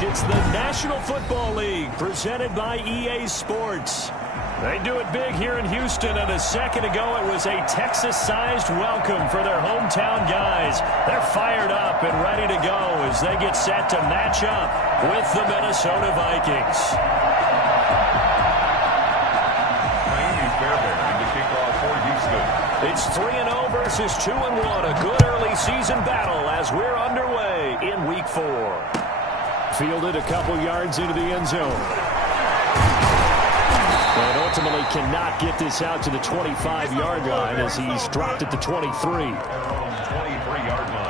It's the National Football League presented by EA Sports. They do it big here in Houston, and a second ago it was a Texas-sized welcome for their hometown guys. They're fired up and ready to go as they get set to match up with the Minnesota Vikings. Miami Fairbairn, the kickoff for Houston. It's 3-0 versus 2-1. A good early season battle as we're underway in Week 4. Fielded a couple yards into the end zone. And ultimately cannot get this out to the 25-yard line as he's dropped at the 23. 23-yard line.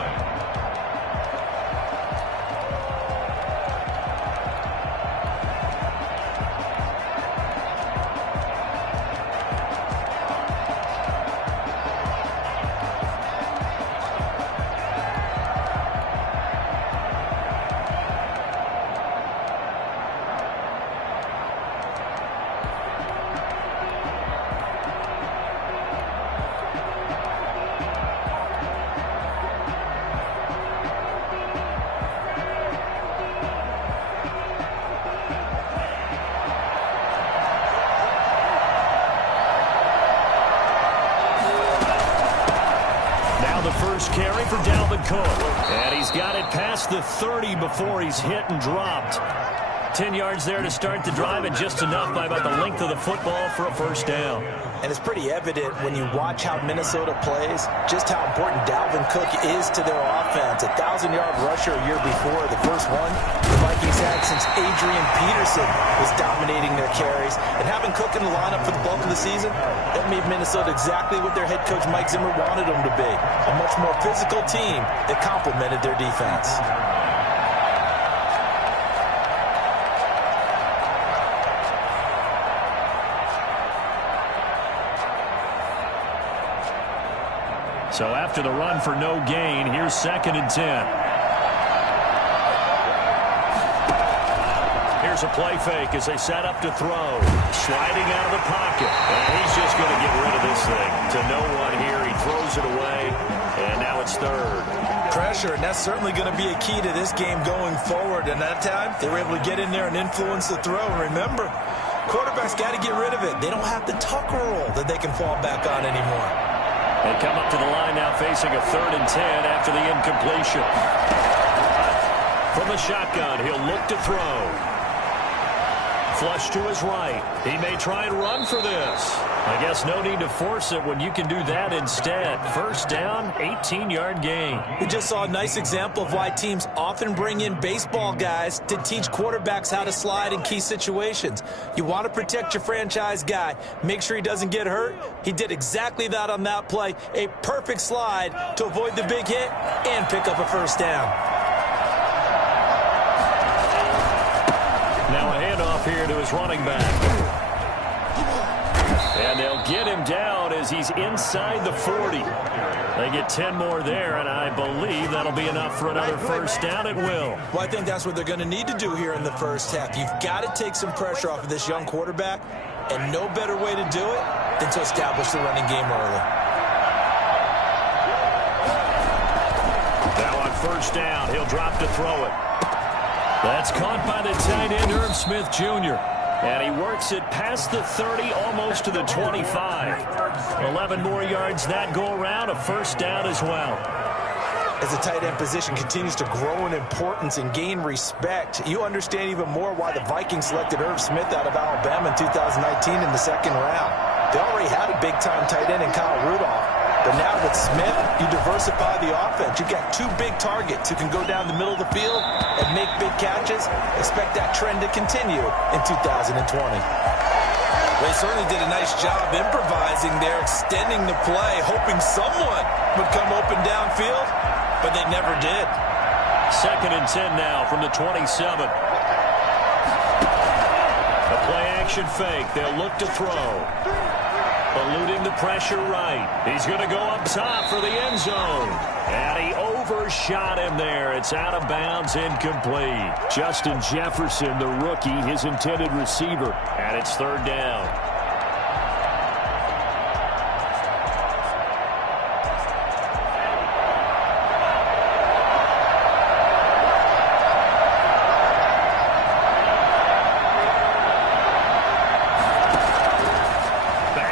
First carry for Dalvin Cook. And he's got it past the 30 before he's hit and dropped. 10 yards there to start the drive, and just enough by about the length of the football for a first down. And it's pretty evident when you watch how Minnesota plays, just how important Dalvin Cook is to their offense. 1,000-yard rusher a year before, the first one the Vikings had since Adrian Peterson was dominating their carries. And having Cook in the lineup for the bulk of the season, that made Minnesota exactly what their head coach Mike Zimmer wanted them to be. A much more physical team that complemented their defense. So after the run for no gain, here's 2nd and 10. Here's a play fake as they set up to throw. Sliding out of the pocket. And he's just going to get rid of this thing. To no one here. He throws it away. And now it's 3rd. Pressure, and that's certainly going to be a key to this game going forward. And that time, they were able to get in there and influence the throw. And remember, quarterbacks got to get rid of it. They don't have the tuck roll that they can fall back on anymore. They come up to the line now facing a 3rd and 10 after the incompletion. From the shotgun, he'll look to throw. Flush to his right. He may try and run for this. I guess no need to force it when you can do that instead. First down, 18-yard gain. We just saw a nice example of why teams often bring in baseball guys to teach quarterbacks how to slide in key situations. You want to protect your franchise guy. Make sure he doesn't get hurt. He did exactly that on that play. A perfect slide to avoid the big hit and pick up a first down. Now a handoff here to his running back. And they'll get him down as he's inside the 40. They get 10 more there, and I believe that'll be enough for another first down. It will. Well, I think that's what they're going to need to do here in the first half. You've got to take some pressure off of this young quarterback, and no better way to do it than to establish the running game early. Now on first down, he'll drop to throw it. That's caught by the tight end, Irv Smith Jr. And he works it past the 30, almost to the 25. 11 more yards that go around, a first down as well. As the tight end position continues to grow in importance and gain respect, you understand even more why the Vikings selected Irv Smith out of Alabama in 2019 in the 2nd round. They already had a big-time tight end in Kyle Rudolph. But now with Smith, you diversify the offense. You've got 2 big targets who can go down the middle of the field and make big catches. Expect that trend to continue in 2020. They certainly did a nice job improvising there, extending the play, hoping someone would come open downfield, but they never did. 2nd and 10 now from the 27. The play-action fake. They'll look to throw. Eluding the pressure right. He's going to go up top for the end zone. And he overshot him there. It's out of bounds, incomplete. Justin Jefferson, the rookie, his intended receiver. And it's 3rd down.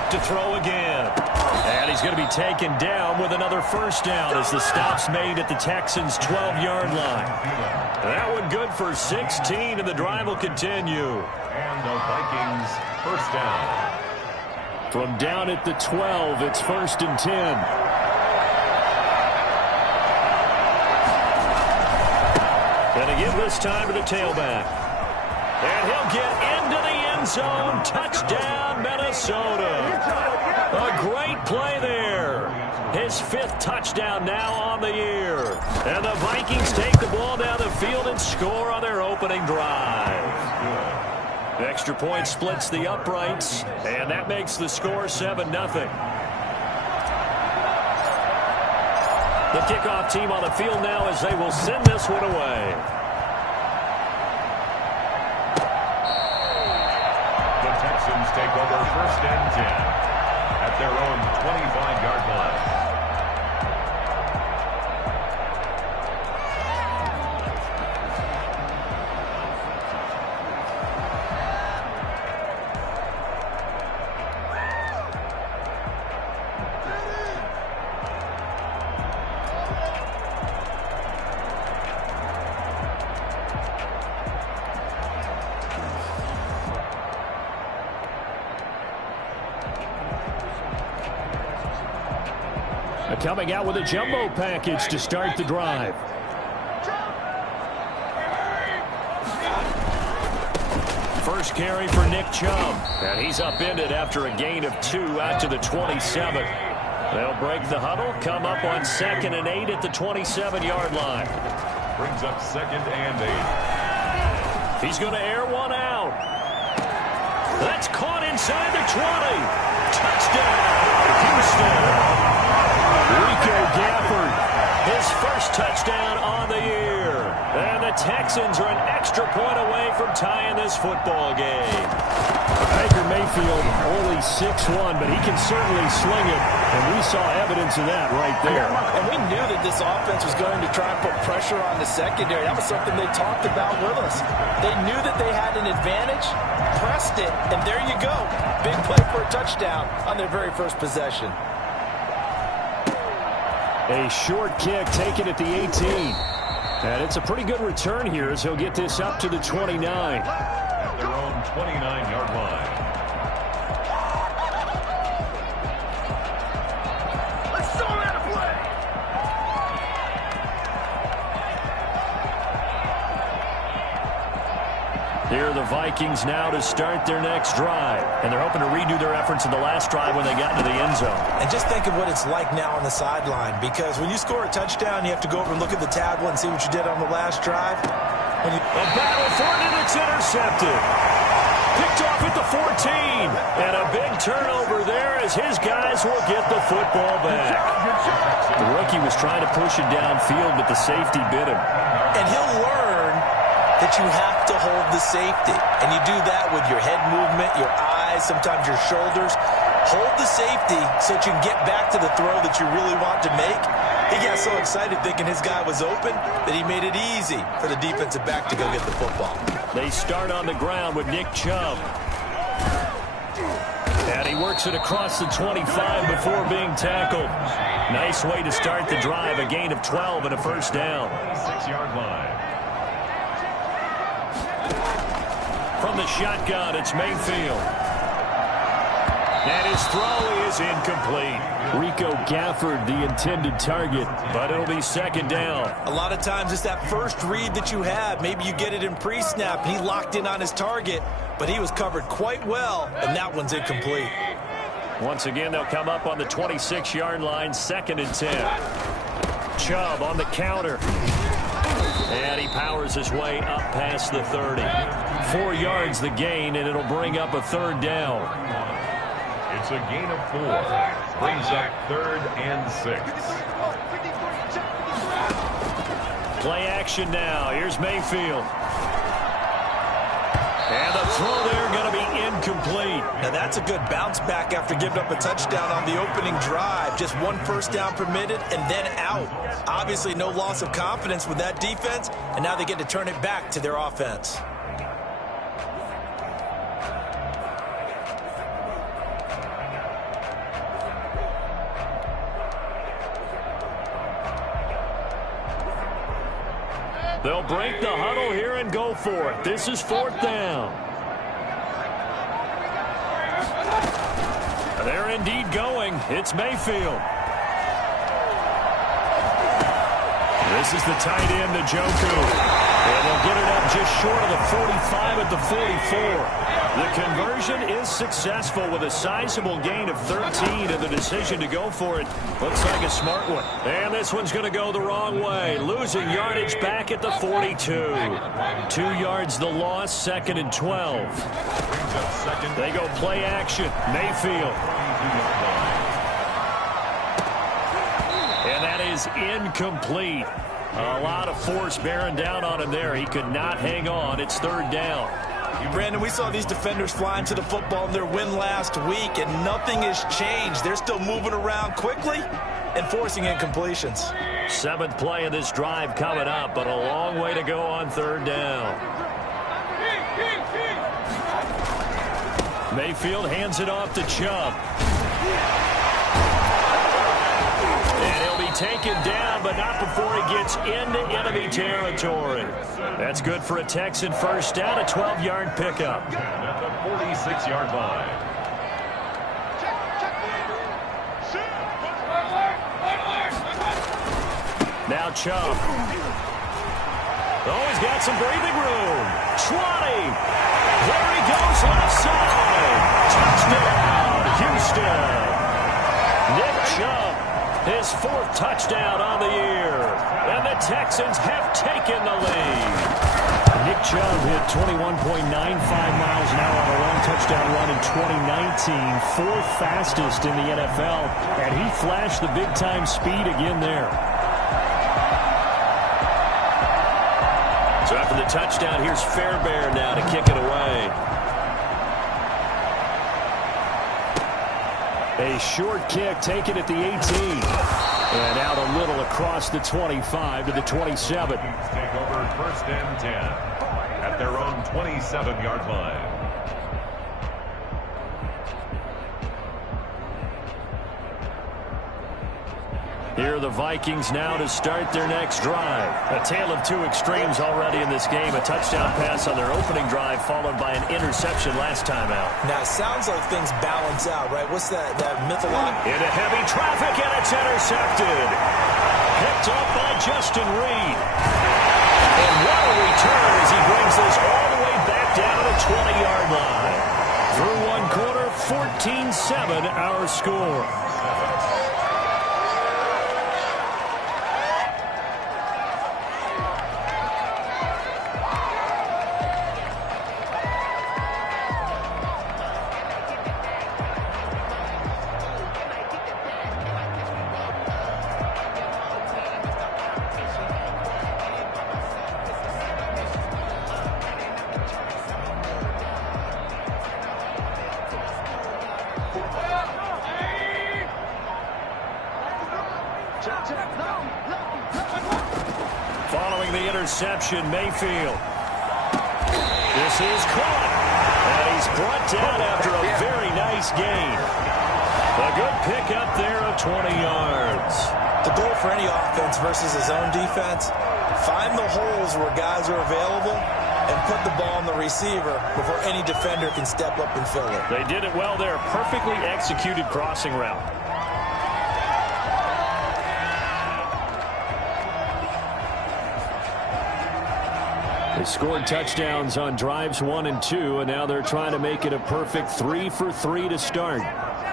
back to throw again. And he's going to be taken down with another first down as the stop's made at the Texans' 12-yard line. That one good for 16, and the drive will continue. And the Vikings first down. From down at the 12, it's 1st and 10. And again this time to the tailback. And he'll get into the end zone. Touchdown, Minnesota. A great play there. His 5th touchdown now on the year. And the Vikings take the ball down the field and score on their opening drive. The extra point splits the uprights, and that makes the score 7-0. The kickoff team on the field now as they will send this one away. The Texans take over 1st and 10 at their own 25-yard line. Coming out with a jumbo package to start the drive. First carry for Nick Chubb. And he's upended after a gain of 2 out to the 27. They'll break the huddle, come up on 2nd and 8 at the 27-yard line. Brings up 2nd and 8. He's going to air one out. That's caught inside the 20. Touchdown, Houston. Rico Gafford, his first touchdown on the year. And the Texans are an extra point away from tying this football game. Baker Mayfield only 6'1", but he can certainly sling it. And we saw evidence of that right there. And we knew that this offense was going to try and put pressure on the secondary. That was something they talked about with us. They knew that they had an advantage, pressed it, and there you go. Big play for a touchdown on their very first possession. A short kick taken at the 18. And it's a pretty good return here as he'll get this up to the 29. At their own 29-yard line. Let's show them how to play. Here are the Vikings now to start their next drive. And they're hoping to redo their efforts in the last drive when they got into the end zone. And just think of what it's like now on the sideline, because when you score a touchdown, you have to go over and look at the tablet and see what you did on the last drive. A battle for it, and it's intercepted. Picked off at the 14. And a big turnover there as his guys will get the football back. The rookie was trying to push it downfield, but the safety bit him. And he'll learn that you have to hold the safety. And you do that with your head movement, your eyes, sometimes your shoulders. Hold the safety so that you can get back to the throw that you really want to make. He got so excited thinking his guy was open that he made it easy for the defensive back to go get the football. They start on the ground with Nick Chubb. And he works it across the 25 before being tackled. Nice way to start the drive. A gain of 12 and a first down. 6-yard line. From the shotgun, it's Mayfield. And his throw is incomplete. Rico Gafford, the intended target, but it'll be 2nd down. A lot of times it's that first read that you have. Maybe you get it in pre-snap. He locked in on his target, but he was covered quite well, and that one's incomplete. Once again, they'll come up on the 26-yard line, 2nd and 10. Chubb on the counter. And he powers his way up past the 30. 4 yards the gain, and it'll bring up a 3rd down. It's a gain of 4. Brings up 3rd and 6. Play action now. Here's Mayfield. And the throw there going to be incomplete. Now that's a good bounce back after giving up a touchdown on the opening drive. Just 1 first down permitted and then out. Obviously no loss of confidence with that defense, and now they get to turn it back to their offense. They'll break the huddle here and go for it. This is 4th down. They're indeed going. It's Mayfield. This is the tight end, Njoku. And they'll get it up just short of the 45 at the 44. The conversion is successful with a sizable gain of 13, and the decision to go for it looks like a smart one. And this one's going to go the wrong way, losing yardage back at the 42. 2 yards the loss, 2nd and 12. They go play action. Mayfield. And that is incomplete. A lot of force bearing down on him there. He could not hang on. It's 3rd down. Brandon, we saw these defenders flying to the football in their win last week, and nothing has changed. They're still moving around quickly and forcing incompletions. 7th play of this drive coming up, but a long way to go on 3rd down. Mayfield hands it off to Chubb. And he'll be taken down, but not before he gets into enemy territory. That's good for a Texan first down, a 12-yard pickup. At the 46-yard line. Now Chubb. Oh, he's got some breathing room. 20. There he goes left side. Touchdown, Houston. Nick Chubb, his 4th touchdown on the year. And the Texans have taken the lead. Nick Chubb hit 21.95 miles an hour on a long touchdown run in 2019. 4th fastest in the NFL. And he flashed the big-time speed again there. So after the touchdown, here's Fairbairn now to kick it away. A short kick taken at the 18. And out a little across the 25 to the 27. Take over 1st and 10 at their own 27-yard line. Here are the Vikings now to start their next drive. A tale of 2 extremes already in this game. A touchdown pass on their opening drive followed by an interception last time out. Now, it sounds like things balance out, right? What's that mythological? Into heavy traffic, and it's intercepted. Picked up by Justin Reed. And what a return as he brings this all the way back down to the 20-yard line. Through 1 quarter, 14-7 our score. Following the interception, Mayfield. This is caught. And he's brought down after a very nice gain. A good pickup there of 20 yards. The goal for any offense versus his own defense, find the holes where guys are available and put the ball on the receiver before any defender can step up and fill it. They did it well there. Perfectly executed crossing route. They scored touchdowns on drives 1 and 2, and now they're trying to make it a perfect 3 for 3 to start. Hammering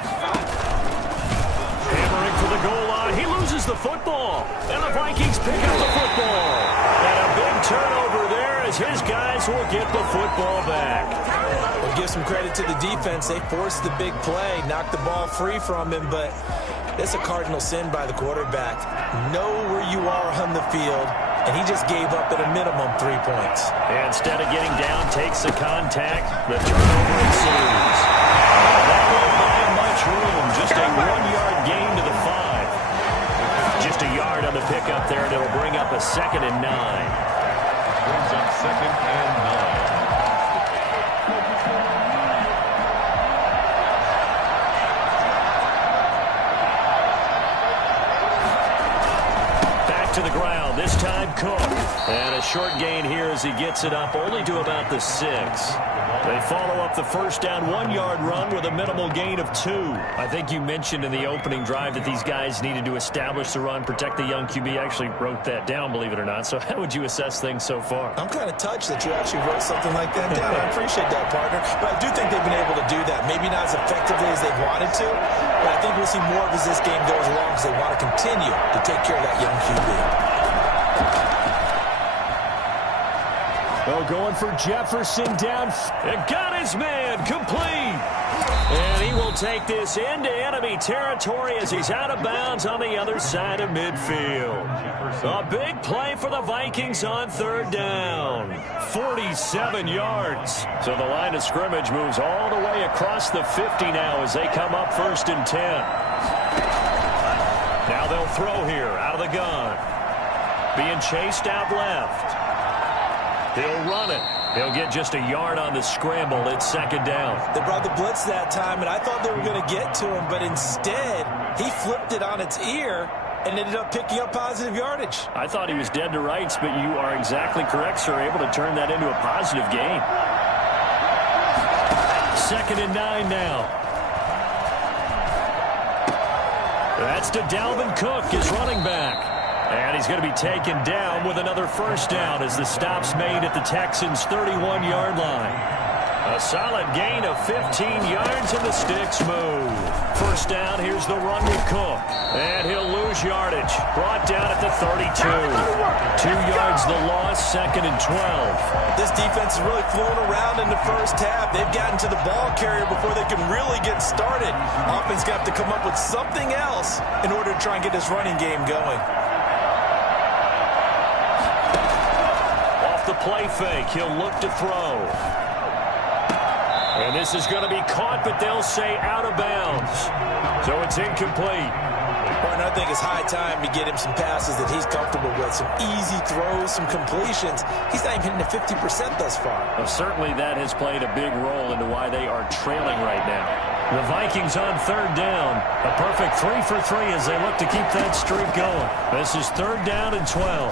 for the goal line. He loses the football, and the Vikings pick up the football. And a big turnover there as his guys will get the football back. We'll give some credit to the defense. They forced the big play, knocked the ball free from him, but it's a cardinal sin by the quarterback. Know where you are on the field. And he just gave up at a minimum 3 points. And instead of getting down, takes the contact. The turnover ensues. That won't buy him much room. Just a 1-yard gain to the 5. Just a yard on the pickup there, and it'll bring up a 2nd and 9. Brings up 2nd and 9. Back to the ground. now. This time Cook. And a short gain here as he gets it up only to about the 6. They follow up the first down 1-yard run with a minimal gain of 2. I think you mentioned in the opening drive that these guys needed to establish the run, protect the young QB. I actually wrote that down, believe it or not. So how would you assess things so far? I'm kind of touched that you actually wrote something like that down. I appreciate that, partner. But I do think they've been able to do that. Maybe not as effectively as they wanted to, but I think we'll see more of as this game goes along because they want to continue to take care of that young QB. Oh, going for Jefferson down. And got his man complete. And he will take this into enemy territory as he's out of bounds on the other side of midfield. A big play for the Vikings on 3rd down. 47 yards. So the line of scrimmage moves all the way across the 50 now as they come up 1st and 10. Now they'll throw here out of the gun. Being chased out left. He'll run it. He'll get just a yard on the scramble. It's 2nd down. They brought the blitz that time, and I thought they were going to get to him, but instead he flipped it on its ear and ended up picking up positive yardage. I thought he was dead to rights, but you are exactly correct, sir. Able to turn that into a positive gain. 2nd and 9 now. That's to Dalvin Cook, his running back. And he's going to be taken down with another 1st down as the stop's made at the Texans' 31-yard line. A solid gain of 15 yards and the sticks move. 1st down, here's the run with Cook. And he'll lose yardage. Brought down at the 32. 2 yards the loss, 2nd and 12. This defense is really flown around in the first half. They've gotten to the ball carrier before they can really get started. Offense got to come up with something else in order to try and get this running game going. The play fake. He'll look to throw. And this is going to be caught, but they'll say out of bounds. So it's incomplete. Partner, I think it's high time to get him some passes that he's comfortable with. Some easy throws, some completions. He's not even hitting the 50% thus far. Well, certainly that has played a big role into why they are trailing right now. The Vikings on 3rd down. A perfect 3 for 3 as they look to keep that streak going. This is 3rd down and 12.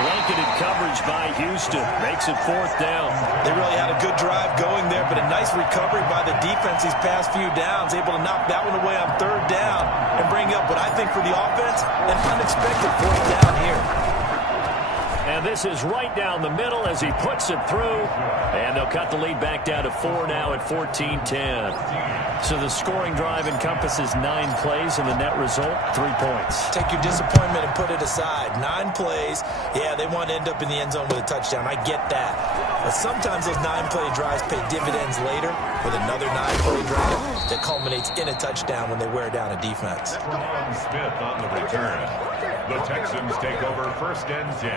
Blanketed coverage by Houston. Makes it 4th down. They really had a good drive going there, but a nice recovery by the defense these past few downs. Able to knock that one away on 3rd down and bring up what I think for the offense, an unexpected 4th down here. And this is right down the middle as he puts it through. And they'll cut the lead back down to 4 now at 14-10. So the scoring drive encompasses 9 plays, and the net result, 3 points. Take your disappointment and put it aside. 9 plays. Yeah, they want to end up in the end zone with a touchdown. I get that. But sometimes those 9-play drives pay dividends later with another 9-play drive that culminates in a touchdown when they wear down a defense. Smith on the return. The Texans take over 1st and 10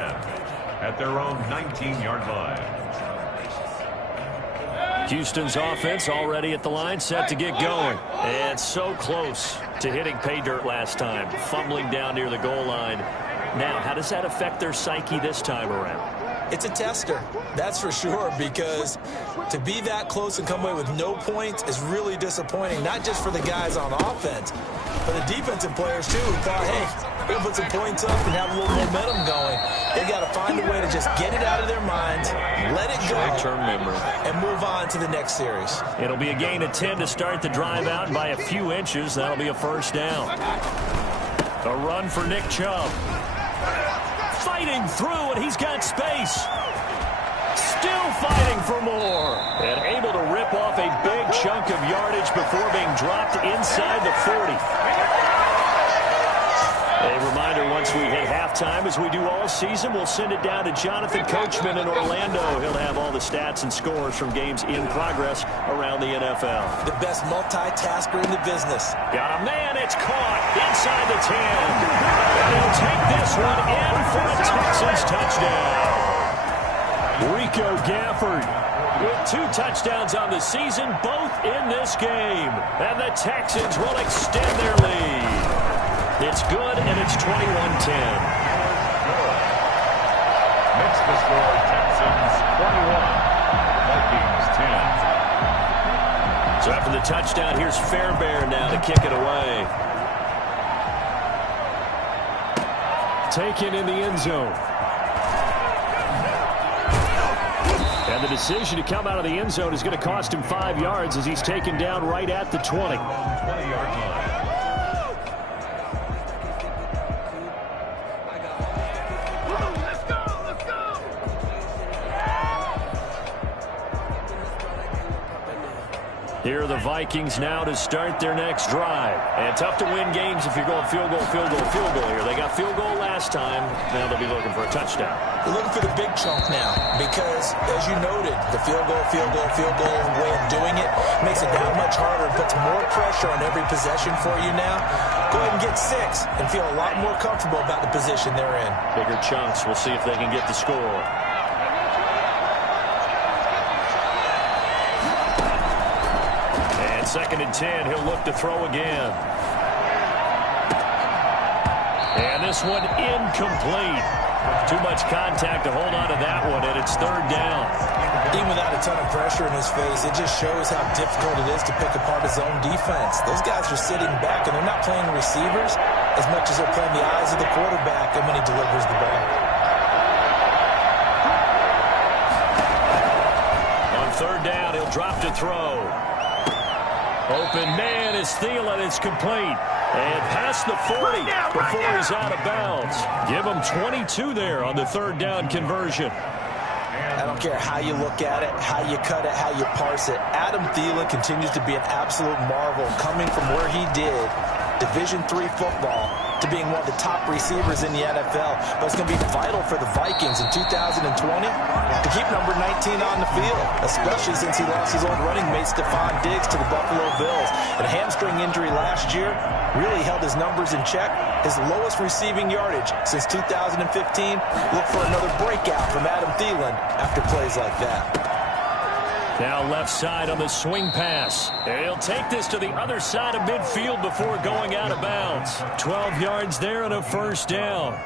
at their own 19-yard line. Houston's offense already at the line, set to get going. And so close to hitting pay dirt last time, fumbling down near the goal line. Now, how does that affect their psyche this time around? It's a tester, that's for sure, because to be that close and come away with no points is really disappointing, not just for the guys on offense, but the defensive players, too, who thought, hey, we're going to put some points up and have a little momentum going. They've got to find a way to just get it out of their minds, let it go, and move on to the next series. It'll be a gain of 10 to start the drive out by a few inches. That'll be a 1st down. A run for Nick Chubb. Fighting through, and he's got space. Still fighting for more. And able to rip off a big chunk of yardage before being dropped inside the 40. A reminder, once we hit halftime, as we do all season, we'll send it down to Jonathan Coachman in Orlando. He'll have all the stats and scores from games in progress around the NFL. The best multitasker in the business. Got a man, it's caught inside the 10. And he'll take this one in for a Texans touchdown. Rico Gafford with 2 touchdowns on the season, both in this game. And the Texans will extend their lead. It's good, and it's 21-10. Makes the score Texans 21, Vikings 10. So after the touchdown, here's Fairbairn now to kick it away. taken in the end zone. And the decision to come out of the end zone is going to cost him 5 yards as he's taken down right at the 20. 20-yard line. Here are the Vikings now to start their next drive. And tough to win games if you're going field goal, field goal, field goal here. They got field goal last time. Now they'll be looking for a touchdown. They're looking for the big chunk now because, as you noted, the field goal way of doing it makes it that much harder and puts more pressure on every possession for you now. Go ahead and get 6 and feel a lot more comfortable about the position they're in. Bigger chunks. We'll see if they can get the score. Second and 10, he'll look to throw again. And this one incomplete. Too much contact to hold on to that one, and it's 3rd down. Even without a ton of pressure in his face, it just shows how difficult it is to pick apart his own defense. Those guys are sitting back, and they're not playing receivers as much as they're playing the eyes of the quarterback and when he delivers the ball. On 3rd down, he'll drop to throw. Open man is Thielen. It's complete. And past the 40 before he's out of bounds. Give him 22 there on the 3rd down conversion. I don't care how you look at it, how you cut it, how you parse it. Adam Thielen continues to be an absolute marvel coming from where he did Division III football to being one of the top receivers in the NFL. But it's going to be vital for the Vikings in 2020 to keep number 19 on the field, especially since he lost his old running mate Stephon Diggs to the Buffalo Bills. And a hamstring injury last year really held his numbers in check. His lowest receiving yardage since 2015. Look for another breakout from Adam Thielen after plays like that. Now left side on the swing pass. And he'll take this to the other side of midfield before going out of bounds. 12 yards there and a 1st down.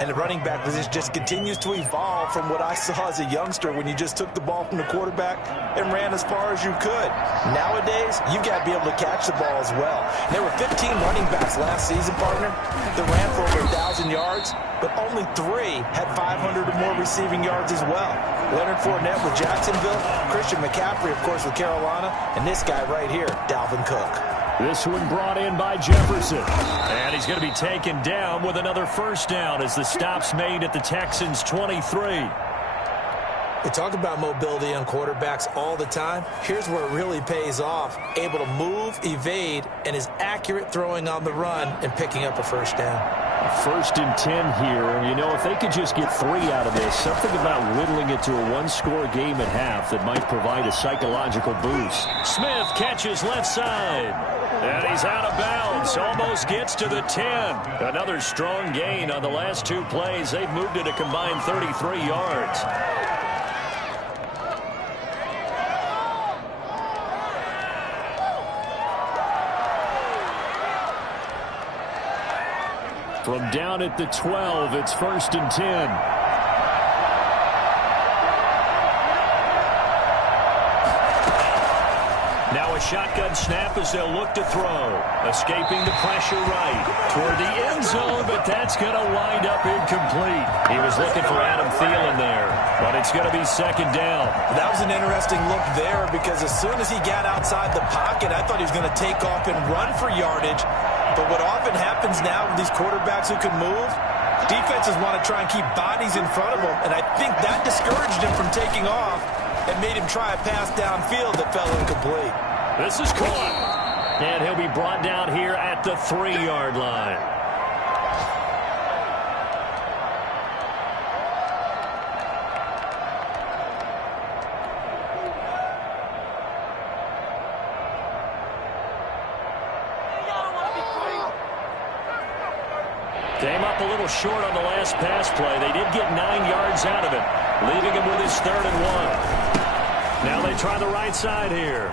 And the running back position just continues to evolve from what I saw as a youngster when you just took the ball from the quarterback and ran as far as you could. Nowadays, you've got to be able to catch the ball as well. There were 15 running backs last season, partner, that ran for over 1,000 yards, but only 3 had 500 or more receiving yards as well. Leonard Fournette with Jacksonville, Christian McCaffrey, of course, with Carolina, and this guy right here, Dalvin Cook. This one brought in by Jefferson. And he's going to be taken down with another 1st down as the stop's made at the Texans' 23. We talk about mobility on quarterbacks all the time. Here's where it really pays off. Able to move, evade, and is accurate throwing on the run and picking up a 1st down. 1st and 10 here. And, you know, if they could just get 3 out of this, something about whittling it to a 1-score game at half that might provide a psychological boost. Smith catches left side. And he's out of bounds. Almost gets to the 10. Another strong gain on the last 2 plays. They've moved it a combined 33 yards. From down at the 12, it's 1st and 10. Now a shotgun snap as they'll look to throw. Escaping the pressure right toward the end zone, but that's going to wind up incomplete. He was looking for Adam Thielen there, but it's going to be 2nd down. That was an interesting look there because as soon as he got outside the pocket, I thought he was going to take off and run for yardage. But what often happens now with these quarterbacks who can move, defenses want to try and keep bodies in front of them, and I think that discouraged him from taking off and made him try a pass downfield that fell incomplete. This is caught, and he'll be brought down here at the 3-yard line. Came up a little short on the last pass play. They did get 9 yards out of it, leaving him with his 3rd and 1. Now they try the right side here.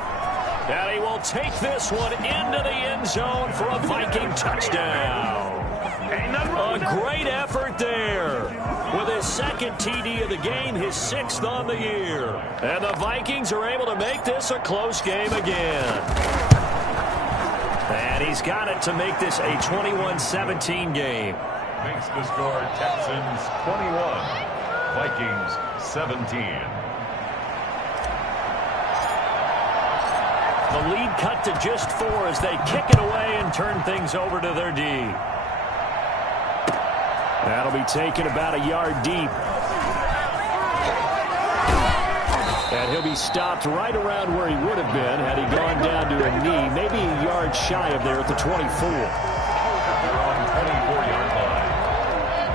And he will take this one into the end zone for a Viking touchdown. A great effort there. With his 2nd TD of the game, his 6th on the year. And the Vikings are able to make this a close game again. And he's got it to make this a 21-17 game. makes the score Texans 21, Vikings 17. The lead cut to just 4 as they kick it away and turn things over to their D. That'll be taken about a yard deep. And he'll be stopped right around where he would have been had he gone down to a knee, maybe a yard shy of there at the 24. They're on 24-yard line.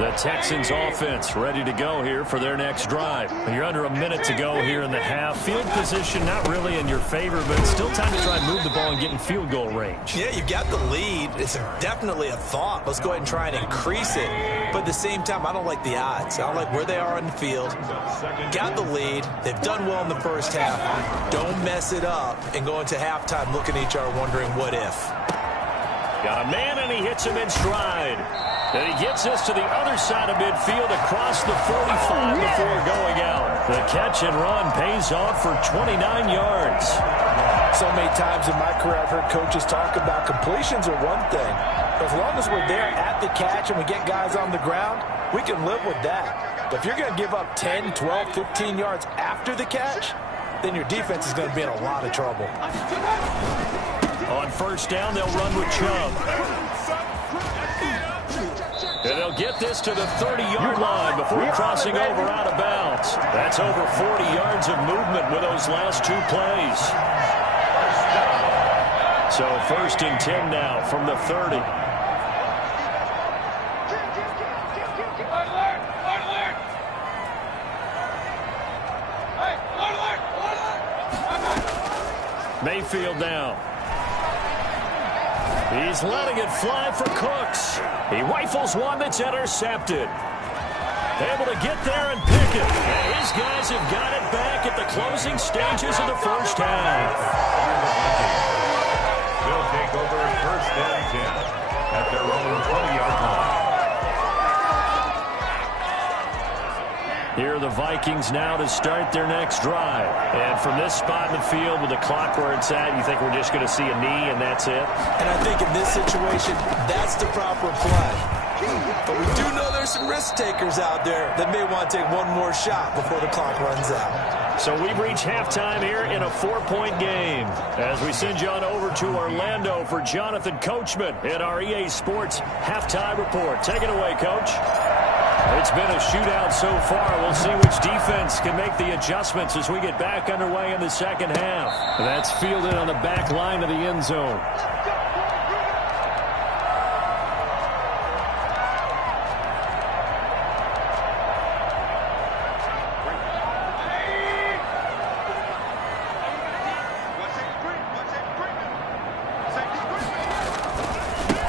The Texans offense ready to go here for their next drive. You're under a minute to go here in the half. Field position not really in your favor, but it's still time to try and move the ball and get in field goal range. Yeah, you've got the lead. It's definitely a thought. Let's go ahead and try and increase it. But at the same time, I don't like the odds. I don't like where they are on the field. Got the lead. They've done well in the first half. Don't mess it up and go into halftime looking at each other wondering what if. Got a man, and he hits him in stride. And he gets us to the other side of midfield across the 45 before going out. The catch and run pays off for 29 yards. So many times in my career I've heard coaches talk about completions are one thing. As long as we're there at the catch and we get guys on the ground, we can live with that. But if you're going to give up 10, 12, 15 yards after the catch, then your defense is going to be in a lot of trouble. On first down, they'll run with Chubb. And they'll get this to the 30-yard line before crossing over out of bounds. That's over 40 yards of movement with those last 2 plays. So 1st and 10 now from the 30. Mayfield now. He's letting it fly for Cooks. He rifles one that's intercepted. Able to get there and pick it. And his guys have got it back at the closing stages of the first half. They'll take over 1st and 10 at their own 20-yard line. Here are the Vikings now to start their next drive. And from this spot in the field with the clock where it's at, you think we're just going to see a knee and that's it? And I think in this situation, that's the proper play. But we do know there's some risk takers out there that may want to take one more shot before the clock runs out. So we've reached halftime here in a 4-point game. As we send you on over to Orlando for Jonathan Coachman in our EA Sports Halftime Report. Take it away, Coach. It's been a shootout so far. We'll see which defense can make the adjustments as we get back underway in the second half. That's fielded on the back line of the end zone.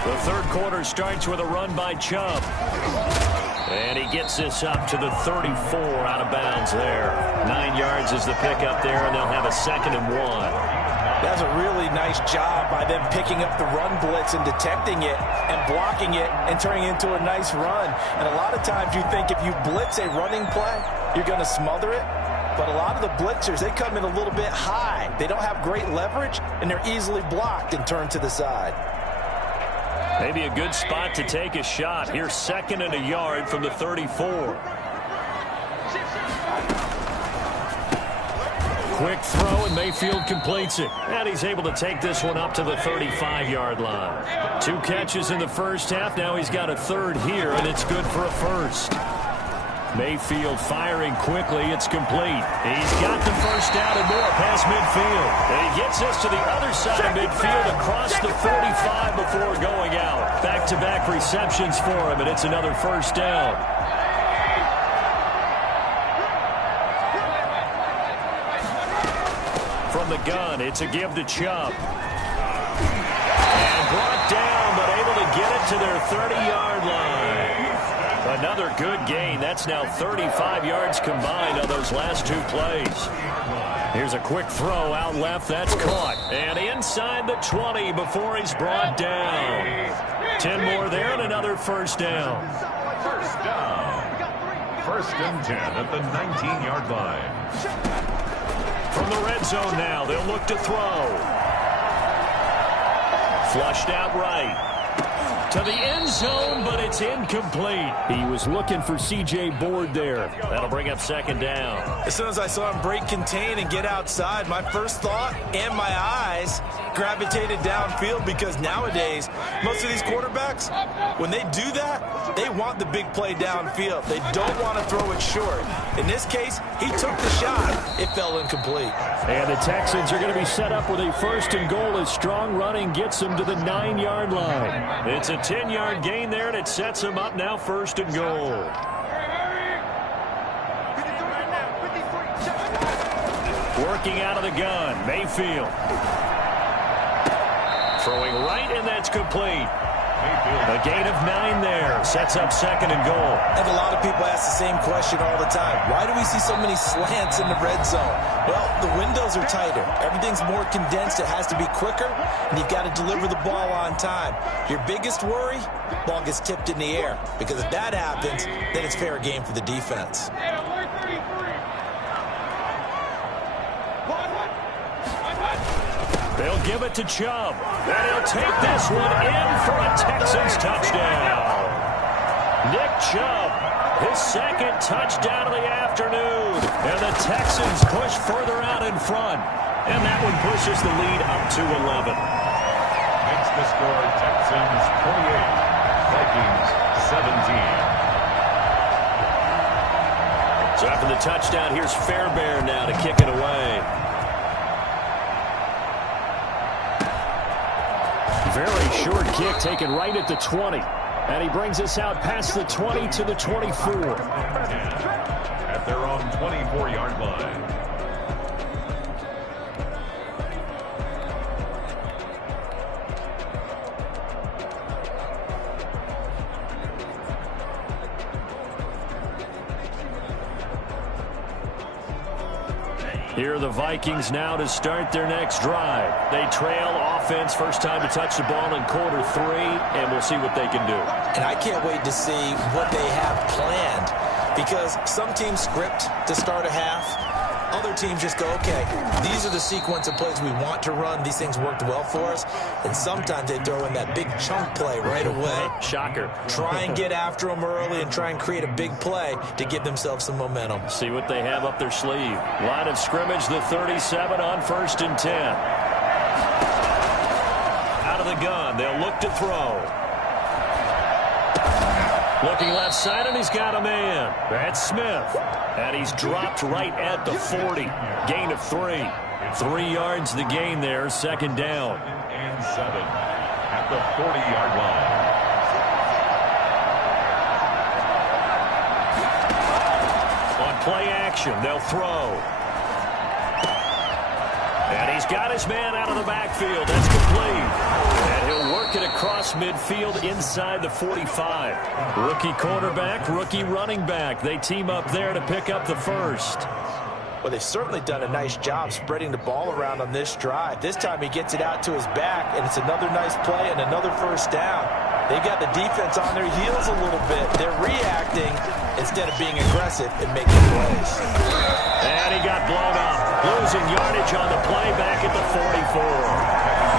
The third quarter starts with a run by Chubb. And he gets this up to the 34 out of bounds there. 9 yards is the pickup there, and they'll have a 2nd and 1. That's a really nice job by them picking up the run blitz and detecting it and blocking it and turning it into a nice run. And a lot of times you think if you blitz a running play, you're going to smother it. But a lot of the blitzers, they come in a little bit high. They don't have great leverage, and they're easily blocked and turned to the side. Maybe a good spot to take a shot. Here's 2nd and a yard from the 34. Quick throw, and Mayfield completes it. And he's able to take this one up to the 35-yard line. 2 catches in the first half. Now he's got a 3rd here, and it's good for a 1st. Mayfield firing quickly. It's complete. He's got the first down and more past midfield. And he gets us to the other side of midfield across the 45 before going out. Back-to-back receptions for him, and it's another first down. From the gun, it's a give to Chubb. And brought down, but able to get it to their 30-yard line. Another good gain. That's now 35 yards combined on those last 2 plays. Here's a quick throw out left. That's caught. And inside the 20 before he's brought down. 10 more there and another first down. First down. 1st and 10 at the 19-yard line. From the red zone now, they'll look to throw. Flushed out right. to the end zone, but it's incomplete. He was looking for C.J. Board there. That'll bring up second down. As soon as I saw him break contain and get outside, my first thought and my eyes gravitated downfield, because nowadays, most of these quarterbacks, when they do that, they want the big play downfield. They don't want to throw it short. In this case, he took the shot. It fell incomplete. And the Texans are going to be set up with a first and goal as strong running gets them to the 9-yard line. It's a 10-yard gain there, and it sets them up now first and goal. Working out of the gun, Mayfield. Throwing right, and that's complete. A gain of 9 there. Sets up second and goal. And a lot of people ask the same question all the time. Why do we see so many slants in the red zone? Well, the windows are tighter. Everything's more condensed. It has to be quicker, and you've got to deliver the ball on time. Your biggest worry? Ball gets tipped in the air. Because if that happens, then it's fair game for the defense. They'll give it to Chubb. And he'll take this one in for a Texans touchdown. Nick Chubb, his second touchdown of the afternoon. And the Texans push further out in front. And that one pushes the lead up to 11. Makes the score Texans 28, Vikings 17. So after the touchdown, here's Fairbairn now to kick it away. Very short kick taken right at the 20. And he brings us out past the 20 to the 24. At their own 24-yard line. Here are the Vikings now to start their next drive. They trail offense, first time to touch the ball in quarter 3, and we'll see what they can do. And I can't wait to see what they have planned, because some teams script to start a half. Other teams just go, okay, these are the sequence of plays we want to run. These things worked well for us. And sometimes they throw in that big chunk play right away. Shocker. Try and get after them early and try and create a big play to give themselves some momentum. See what they have up their sleeve. Line of scrimmage, the 37 on 1st and 10. Out of the gun, they'll look to throw. Looking left side, and he's got a man. That's Smith. And he's dropped right at the 40. Gain of 3. 3 yards the gain there, second down. And 7 at the 40-yard line. On play action, they'll throw. And he's got his man out of the backfield. That's complete. And he'll work it across midfield inside the 45. Rookie quarterback, rookie running back. They team up there to pick up the first. Well, they've certainly done a nice job spreading the ball around on this drive. This time he gets it out to his back, and it's another nice play and another first down. They've got the defense on their heels a little bit. They're reacting instead of being aggressive and making plays. And he got blown up. Losing yardage on the play back at the 44.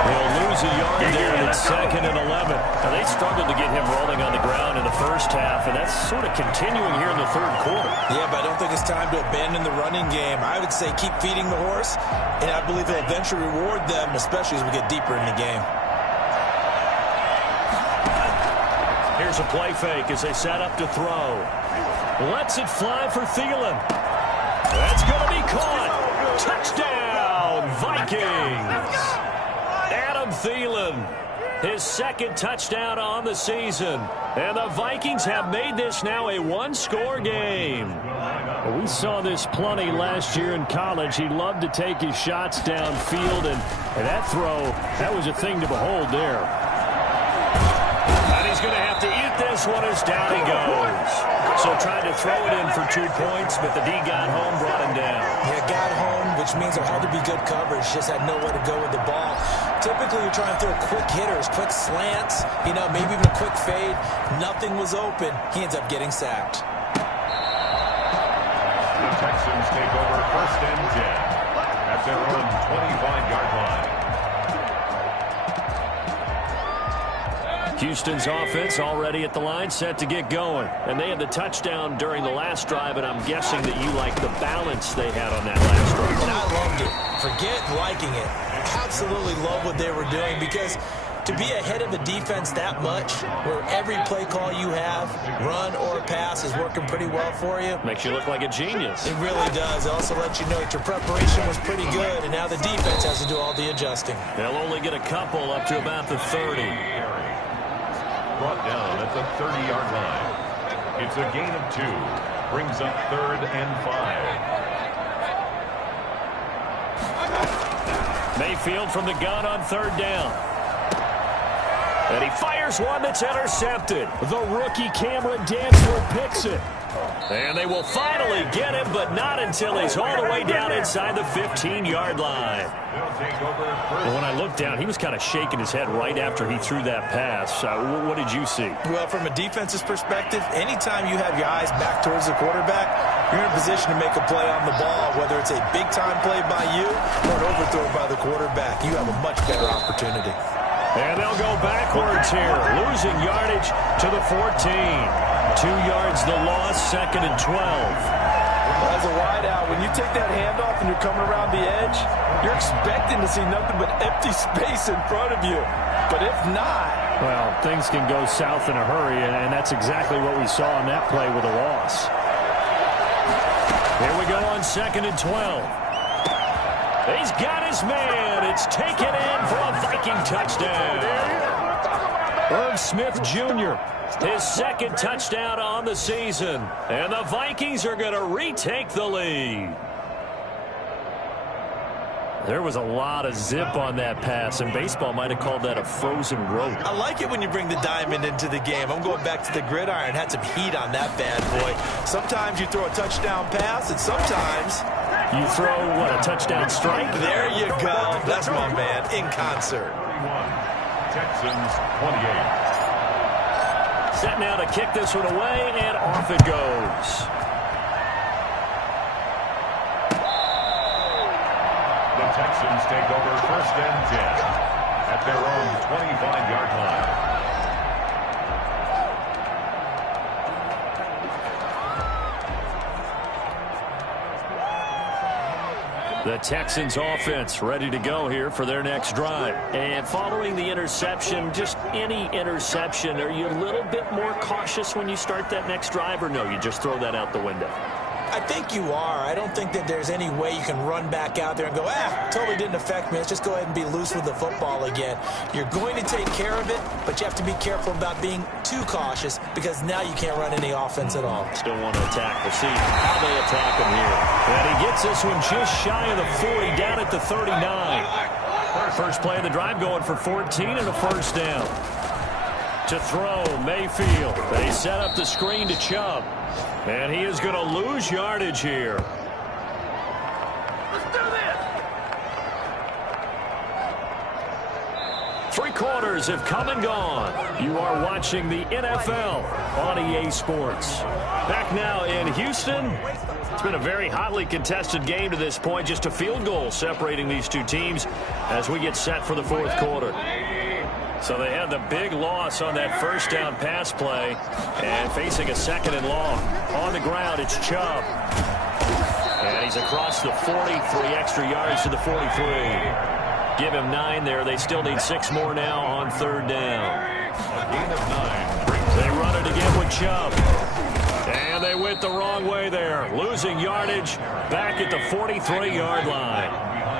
They'll lose a yard there, and it's 2nd and 11. Now, they struggled to get him rolling on the ground in the first half, and that's sort of continuing here in the third quarter. Yeah, but I don't think it's time to abandon the running game. I would say keep feeding the horse, and I believe he'll eventually reward them, especially as we get deeper in the game. Here's a play fake as they set up to throw. Lets it fly for Thielen. That's going to be caught. Touchdown, Vikings. Adam Thielen, his second touchdown on the season. And the Vikings have made this now a one-score game. We saw this plenty last year in college. He loved to take his shots downfield, and that throw, that was a thing to behold there. And he's going to have to eat this one as down he goes. So tried to throw it in for 2 points, but the D got home, brought him down. Yeah, got home, which means there had to be good coverage. Just had nowhere to go with the ball. Typically, you're trying to throw quick hitters, quick slants, you know, maybe even a quick fade. Nothing was open. He ends up getting sacked. The Texans take over 1st and 10 at their own 25-yard line. Houston's offense already at the line, set to get going. And they had the touchdown during the last drive, and I'm guessing that you like the balance they had on that last drive. And I loved it. Forget liking it. Absolutely love what they were doing, because to be ahead of a defense that much, where every play call you have, run or pass, is working pretty well for you. Makes you look like a genius. It really does. It also lets you know that your preparation was pretty good, and now the defense has to do all the adjusting. They'll only get a couple up to about the 30. Brought down at the 30-yard line. It's a gain of 2. Brings up 3rd and 5. Mayfield from the gun on 3rd down. And he fires one that's intercepted. The rookie Cameron Dantzler picks it. And they will finally get him, but not until he's all the way down inside the 15-yard line. Well, when I looked down, he was kind of shaking his head right after he threw that pass. What did you see? Well, from a defense's perspective, anytime you have your eyes back towards the quarterback, you're in a position to make a play on the ball, whether it's a big-time play by you or an overthrow by the quarterback. You have a much better opportunity. And they'll go backwards here, losing yardage to the 14. 2 yards the loss, 2nd and 12. Well, as a wideout, when you take that handoff and you're coming around the edge, you're expecting to see nothing but empty space in front of you. But if not... Well, things can go south in a hurry, and that's exactly what we saw on that play with a loss. Here we go on 2nd and 12. He's got his man. It's taken in for a Viking touchdown. Irv Smith Jr., his 2nd touchdown on the season. And the Vikings are going to retake the lead. There was a lot of zip on that pass, and baseball might have called that a frozen rope. I like it when you bring the diamond into the game. I'm going back to the gridiron. Had some heat on that bad boy. Sometimes you throw a touchdown pass, and sometimes... You throw, what, a touchdown strike? There you go. That's my man, in concert. 31. Texans 28. Set now to kick this one away, and off it goes. The Texans take over 1st and 10 at their own 25-yard line. The Texans offense ready to go here for their next drive. And following the interception, just any interception, are you a little bit more cautious when you start that next drive, or no, you just throw that out the window? I think you are. I don't think that there's any way you can run back out there and go, totally didn't affect me. Let's just go ahead and be loose with the football again. You're going to take care of it, but you have to be careful about being too cautious, because now you can't run any offense at all. Still want to attack. We'll see how they attack him here. And he gets this one just shy of the 40, down at the 39. First play of the drive going for 14 and a 1st down. To throw, Mayfield. They set up the screen to Chubb. And he is going to lose yardage here. Let's do this! 3 quarters have come and gone. You are watching the NFL on EA Sports. Back now in Houston. It's been a very hotly contested game to this point. Just a field goal separating these two teams as we get set for the 4th quarter. So they had the big loss on that 1st down pass play, and facing a 2nd and long. On the ground, it's Chubb. And he's across the 40, 3 extra yards to the 43. Give him 9 there. They still need 6 more now on 3rd down. A gain of 9. They run it again with Chubb. And they went the wrong way there. Losing yardage back at the 43-yard line.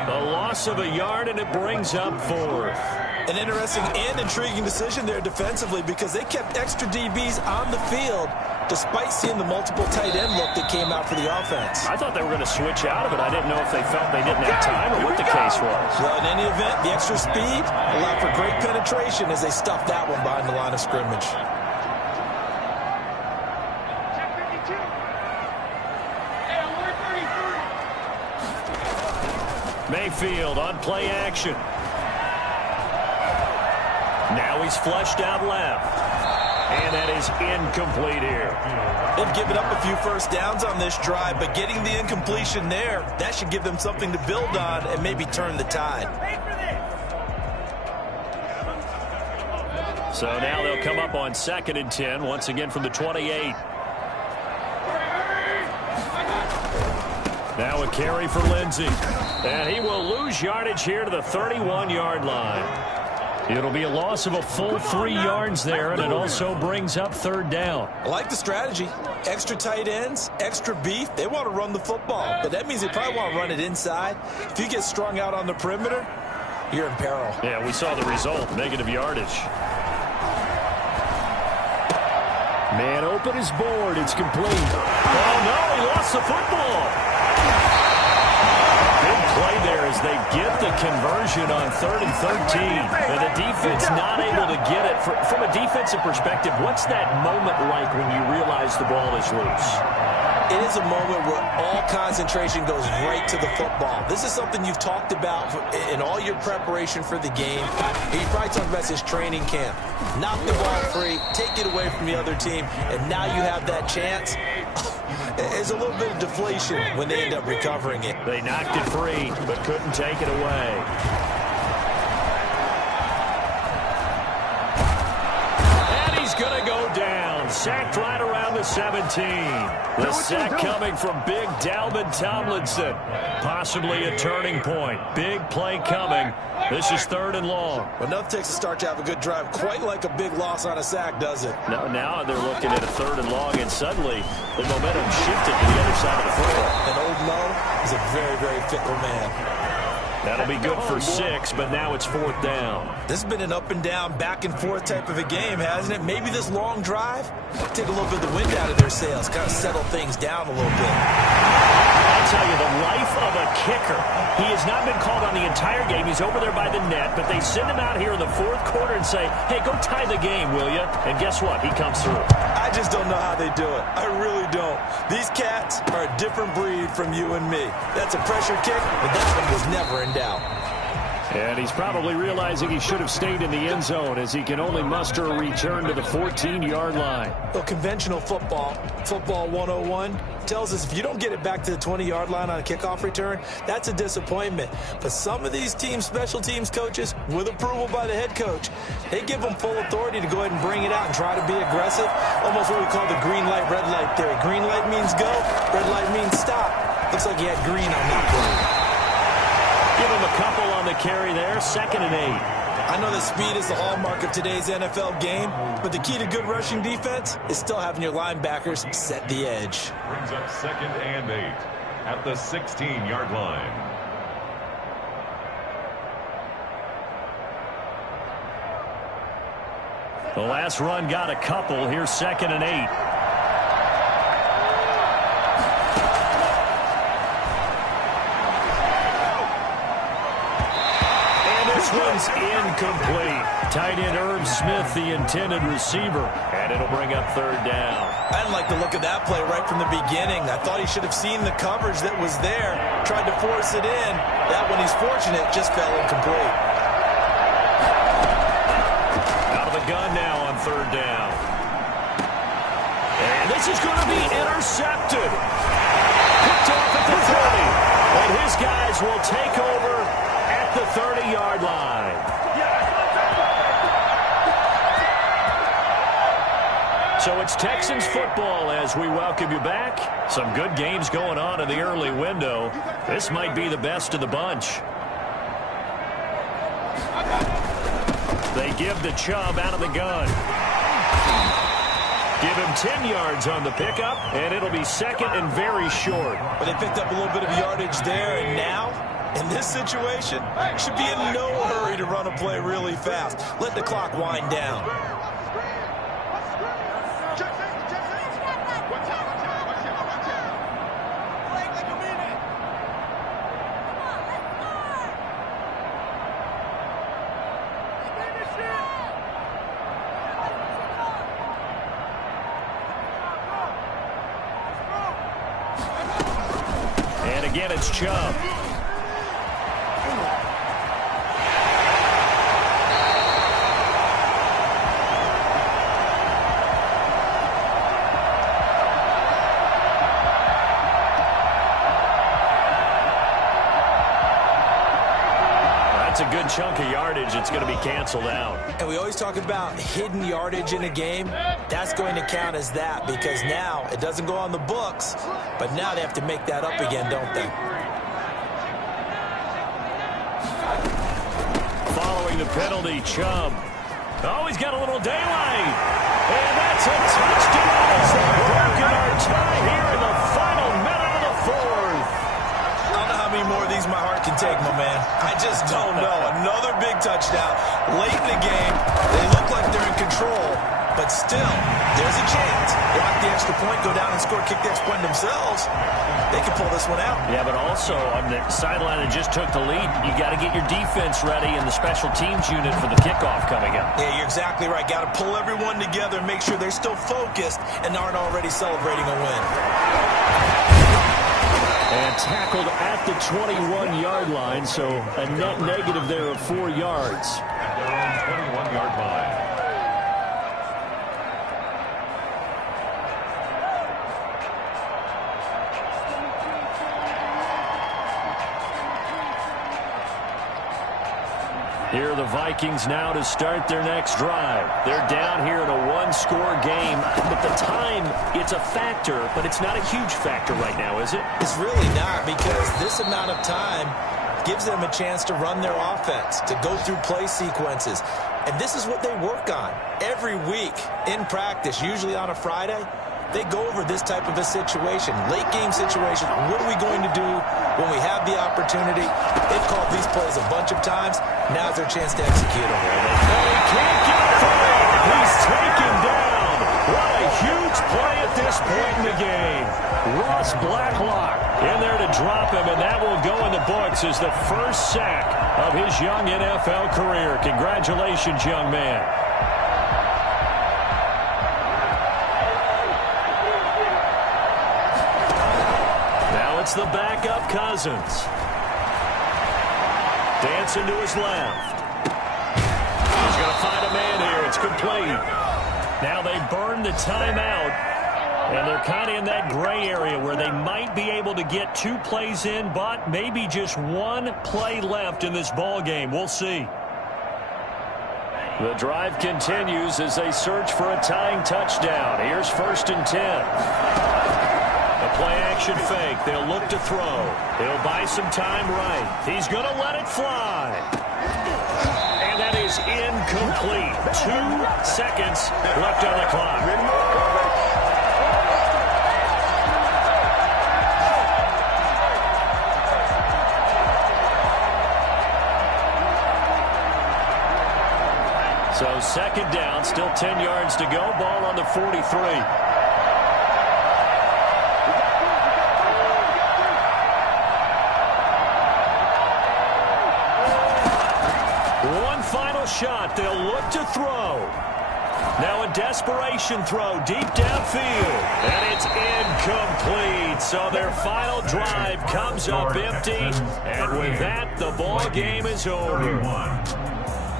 A loss of a yard, and it brings up 4th. An interesting and intriguing decision there defensively, because they kept extra DBs on the field despite seeing the multiple tight end look that came out for the offense. I thought they were going to switch out of it. I didn't know if they felt they didn't have time or what the case was. Well, in any event, the extra speed allowed for great penetration as they stuffed that one behind the line of scrimmage. Mayfield on play action. Now he's flushed out left. And that is incomplete here. They've given up a few 1st downs on this drive, but getting the incompletion there, that should give them something to build on and maybe turn the tide. So now they'll come up on 2nd and 10, once again from the 28. Now a carry for Lindsey. And he will lose yardage here to the 31-yard line. It'll be a loss of a full 3 yards there, and it also brings up 3rd down. I like the strategy. Extra tight ends, extra beef. They want to run the football, but that means they probably want to run it inside. If you get strung out on the perimeter, you're in peril. Yeah, we saw the result, negative yardage. Man open is board. It's complete. Oh, no, he lost the football. Big play there as they get the conversion on 3rd and 13. And the defense not able to get it. From a defensive perspective, what's that moment like when you realize the ball is loose? It is a moment where all concentration goes right to the football. This is something you've talked about in all your preparation for the game. You probably talked about this training camp. Knock the ball free, take it away from the other team, and now you have that chance. There's a little bit of deflation when they end up recovering it. They knocked it free, but couldn't take it away. And he's going to go down. Sacked right around the 17. The sack coming from big Dalvin Tomlinson. Possibly a turning point. Big play coming. This is 3rd and long. Enough takes a start to have a good drive. Quite like a big loss on a sack, does it? Now they're looking at a 3rd and long, and suddenly the momentum shifted to the other side of the football. And Old Mo is a very, very fickle man. That'll be good for 6, but now it's 4th down. This has been an up and down, back and forth type of a game, hasn't it? Maybe this long drive take a little bit of the wind out of their sails, kind of settle things down a little bit. I'll tell you, the life of a kicker. He has not been called on the entire game. He's over there by the net, but they send him out here in the 4th quarter and say, hey, go tie the game, will you? And guess what? He comes through. I just don't know how they do it. I really don't. These cats are a different breed from you and me. That's a pressure kick, but that one was never in doubt. And he's probably realizing he should have stayed in the end zone as he can only muster a return to the 14-yard line. Well, conventional football 101, tells us if you don't get it back to the 20-yard line on a kickoff return, that's a disappointment. But some of these teams, special teams coaches, with approval by the head coach, they give them full authority to go ahead and bring it out and try to be aggressive. Almost what we call the green light, red light theory. Green light means go, red light means stop. Looks like he had green on that play. Give him a couple on the carry there, 2nd and 8. I know that speed is the hallmark of today's NFL game, but the key to good rushing defense is still having your linebackers set the edge. Brings up 2nd and 8 at the 16-yard line. The last run got a couple. Here's 2nd and 8. One's incomplete. Tight end Irv Smith, the intended receiver, and it'll bring up 3rd down. I didn't like the look of that play right from the beginning. I thought he should have seen the coverage that was there, tried to force it in. That one, he's fortunate, just fell incomplete. Out of the gun now on 3rd down. And this is going to be intercepted. Picked off at the 30. And his guys will take over the 30-yard line. So it's Texans football as we welcome you back. Some good games going on in the early window. This might be the best of the bunch. They give the Chubb out of the gun. Give him 10 yards on the pickup, and it'll be 2nd and very short. But they picked up a little bit of yardage there, and now, in this situation, should be in no hurry to run a play really fast. Let the clock wind down. And again, it's Chubb. That's a good chunk of yardage. It's going to be canceled out. And we always talk about hidden yardage in a game. That's going to count as that because now it doesn't go on the books, but now they have to make that up again, don't they? Following the penalty, Chubb. Oh, he's got a little daylight. And that's a touchdown as they've broken our tie here in the final minute of the fourth. I don't know how many more of these my heart can take, my man. I just don't know. Another big touchdown late in the game. They look like they're in control, but still, there's a chance. Block the extra point, go down and score, kick the extra point themselves. They can pull this one out. Yeah, but also on the sideline that just took the lead, you got to get your defense ready in the special teams unit for the kickoff coming up. Yeah, you're exactly right. Got to pull everyone together and make sure they're still focused and aren't already celebrating a win. And tackled at the 21-yard line, so a net negative there of 4 yards. At their own 21-yard line. Here are the Vikings now to start their next drive. They're down here in a one-score game, but the time, it's a factor, but it's not a huge factor right now, is it? It's really not because this amount of time gives them a chance to run their offense, to go through play sequences. And this is what they work on every week in practice, usually on a Friday. They go over this type of a situation, late game situation. What are we going to do when we have the opportunity? They've called these plays a bunch of times. Now's their chance to execute them. He can't get free. He's taken down. What a huge play at this point in the game. Ross Blacklock in there to drop him, and that will go in the books as the first sack of his young NFL career. Congratulations, young man. It's the backup Cousins. Dancing to his left. He's going to find a man here. It's complete. Now they burn the timeout, and they're kind of in that gray area where they might be able to get 2 plays in, but maybe just 1 play left in this ball game. We'll see. The drive continues as they search for a tying touchdown. Here's 1st and 10. Play-action fake. They'll look to throw. He'll buy some time right. He's going to let it fly. And that is incomplete. 2 seconds left on the clock. So 2nd down, still 10 yards to go. Ball on the 43. Shot. They'll look to throw. Now a desperation throw deep downfield. And it's incomplete. So their final drive comes up empty. And with that, the ball game is over.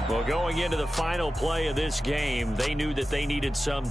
Well, going into the final play of this game, they knew that they needed some